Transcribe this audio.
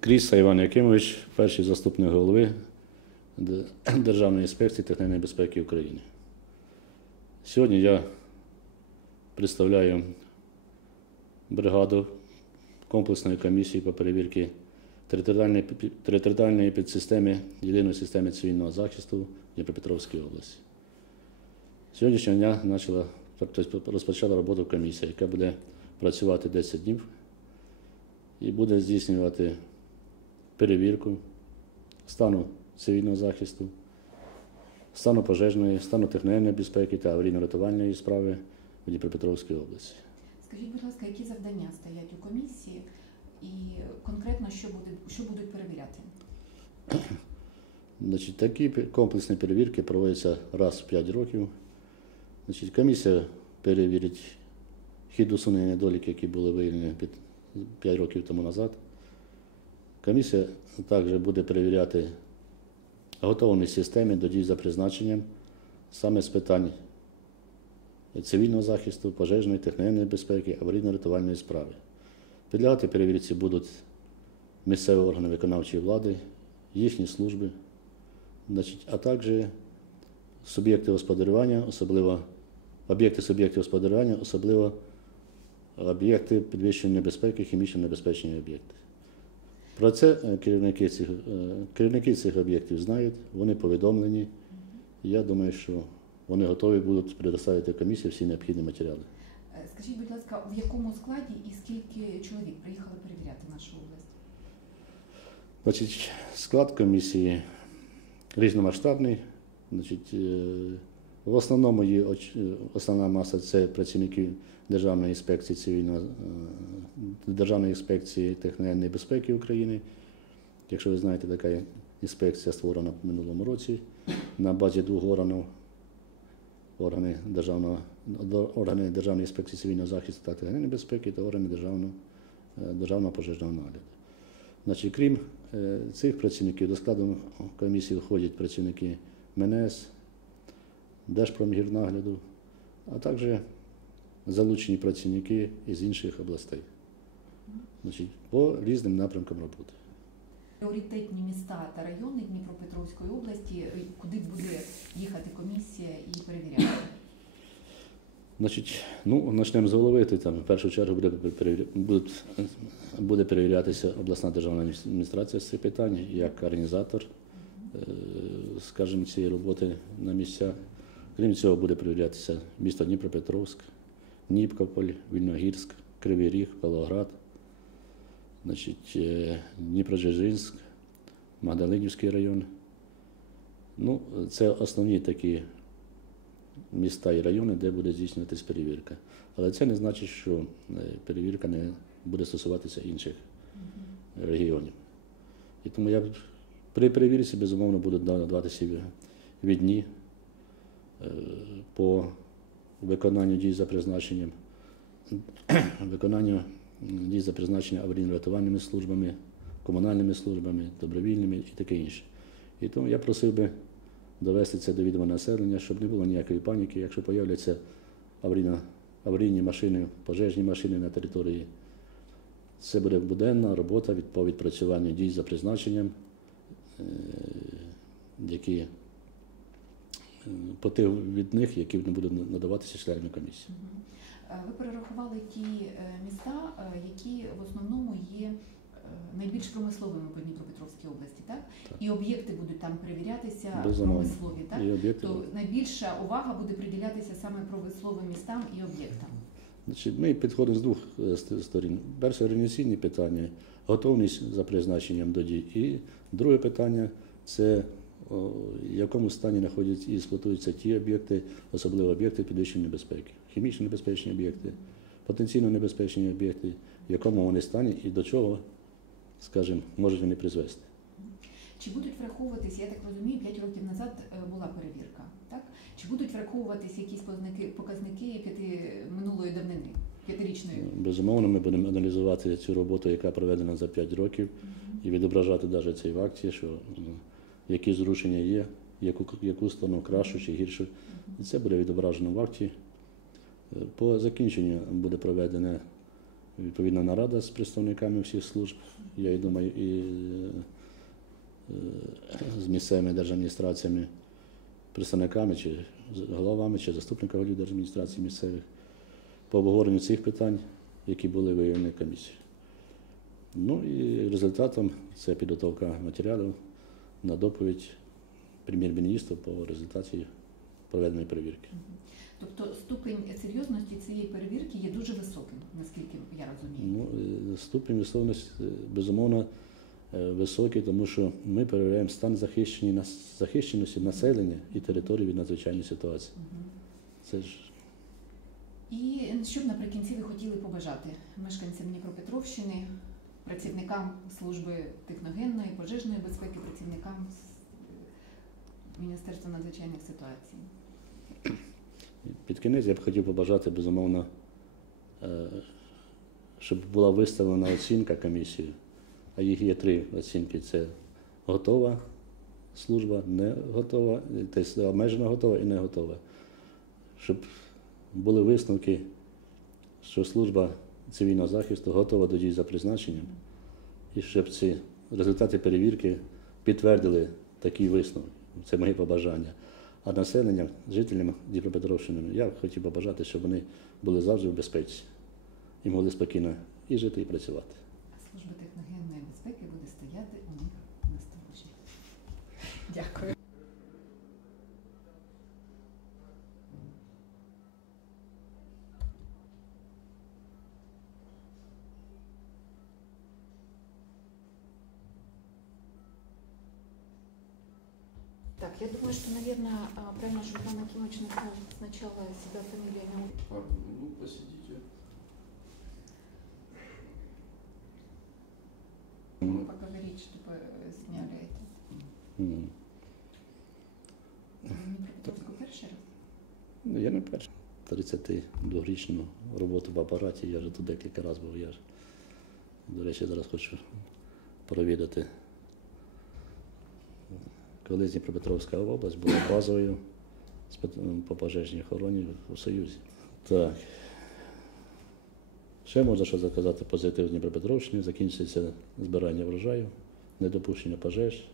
Кріса Іван Якимович, перший заступник голови Державної інспекції технічної безпеки України. Сьогодні я представляю бригаду комплексної комісії по перевірці територіальної, підсистеми єдиної системи цивільного захисту в Дніпропетровській області. Сьогоднішнього дня почала, тобто розпочала роботу комісія, яка буде працювати 10 днів і буде здійснювати перевірку стану цивільного захисту, стану пожежної, стану техногенної безпеки та аварійно-рятувальної справи в Дніпропетровській області. Скажіть, будь ласка, які завдання стоять у комісії і конкретно що буде що будуть перевіряти? Значить, такі комплексні перевірки проводяться раз в 5 років. Значить, комісія перевірить хід усунення недоліків, які були виявлені під 5 років тому назад. Комісія також буде перевіряти готовність системи до дій за призначенням саме з питань цивільного захисту, пожежної, техногенної безпеки, аварійно-рятувальної справи. Підлягати перевірці будуть місцеві органи виконавчої влади, їхні служби, а також суб'єкти господарювання, особливо об'єкти суб'єктів господарювання, особливо об'єкти підвищення небезпеки, хімічно небезпечні об'єкти. Про це е, керівники цих, е, керівники цих об'єктів знають, вони повідомлені. Я думаю, що вони готові будуть предоставити комісії всі необхідні матеріали. Е, Скажіть, будь ласка, в якому складі і скільки чоловік приїхали перевіряти нашу область? Значить, склад комісії різномасштабний. Значить, в основному є е, основна маса це працівники Державної інспекції цивільного е, Державної інспекції техногенної безпеки України. Якщо ви знаєте, така інспекція створена в минулому році на базі двох органів органи органи Державної інспекції цивільного захисту та техногенної безпеки та органи Державного, е, Державного пожежного нагляду. Значить, крім цих працівників, до складу комісії входять працівники МНС, Держпромгірнагляду, а також залучені працівники із інших областей. Значить, по різним напрямкам роботи. Пріоритетні міста та райони Дніпропетровської області, е, куди буде їхати комісія і перевіряти? Значить, ну, почнемо з голови. То там в першу чергу буде, будуть- буде перевірятися обласна державна адміністрація з цих питань як організатор, е, скажімо, цієї роботи на місцях. Крім цього, буде перевірятися місто Дніпропетровськ, Ніпкополь, Вільногірськ, Кривий Ріг, Павлоград, е, Магдалинівський район. Ну, це основні такі міста і райони, де буде здійснюватись перевірка. Але це не значить, що е, перевірка не буде стосуватися інших регіонів. І тому я при перевірці, безумовно, буду надаватися відні по виконанню дій за призначенням, виконанню дій за призначенням аварійно-рятувальними службами, комунальними службами, добровільними і таке інше. І тому я просив би довести це до відома населення, щоб не було ніякої паніки, якщо появляться аварійно, аварійні машини, пожежні машини на території. Це буде буденна робота по відпрацюванню дій за призначенням, е, які по тих від них, які не будуть надаватися членами комісії. Е, Ви перерахували ті е, міста, е, які в основному є найбільш промисловими по Дніпропетровській області, так? Так. І об'єкти будуть там перевірятися Безумовно. промислові, так? І об'єкти. То найбільша увага буде приділятися саме промисловим містам і об'єктам. Значить, ми підходимо з двох сторін. Перше організаційне питання, готовність за призначенням до дій. І друге питання це в якому стані знаходяться і експлуатуються ті об'єкти, особливо об'єкти підвищення небезпеки, хімічно небезпечні об'єкти, потенційно небезпечні об'єкти, в якому вони стані і до чого, скажімо, можуть вони призвести. Чи будуть враховуватись, я так розумію, 5 років назад е, була перевірка, так? Чи будуть враховуватись якісь показники, показники п'яти минулої давнини, п'ятирічної? Безумовно, ми будемо аналізувати цю роботу, яка проведена за 5 років, і відображати навіть цей в акції, що ну, які зрушення є, яку, яку сторону кращу чи гіршу. І це буде відображено в акті. Е, По закінченню буде проведене відповідна нарада з представниками всіх служб, я і думаю, і е, з місцевими держадміністраціями, представниками чи головами, чи заступниками голів держадміністрації місцевих по обговоренню цих питань, які були виявлені комісією. Ну і результатом це підготовка матеріалів на доповідь прем'єр-міністру по результаті проведеної перевірки. Тобто ступень серйозності цієї перевірки є дуже високим, наскільки я розумію. Ну, е, ступінь висловності, е, безумовно, е, високий, тому що ми перевіряємо стан захищеності населення і території від надзвичайної ситуації. Це ж І що б наприкінці ви хотіли побажати мешканцям Дніпропетровщини, працівникам служби техногенної, пожежної безпеки, працівникам Міністерства надзвичайних ситуацій? під кінець я б хотів побажати, безумовно, е, щоб була виставлена оцінка комісії, а їх є три оцінки: це готова служба, не готова, тобто обмежено готова і не готова. Щоб були висновки, що служба цивільного захисту готова до дій за призначенням, і щоб ці результати перевірки підтвердили такий висновок. Це моє побажання. А населенням, жителям Дніпропетровщини, я хотів побажати, щоб вони були завжди в безпеці і могли спокійно і жити, і працювати. Служба техногенної безпеки буде стояти у них на сторожі. Дякую. Так, я думаю, что, наверное, правильно Журнан Акимович назвал сначала себя фамилия, имя, А, ну, посидите. отчество, поговорить, чтобы э, сняли это. М. Дніпропетровську перший раз? Ну, Я не перший. 32-річну роботу в апараті, я вже тут декілька разів був. Я ж, до речі, зараз хочу провідати. Колись Дніпропетровська область була базовою по пожежній охороні у Союзі. Так. Ще можна що заказати позитив з Дніпропетровщини. Закінчиться збирання врожаю, недопущення пожеж,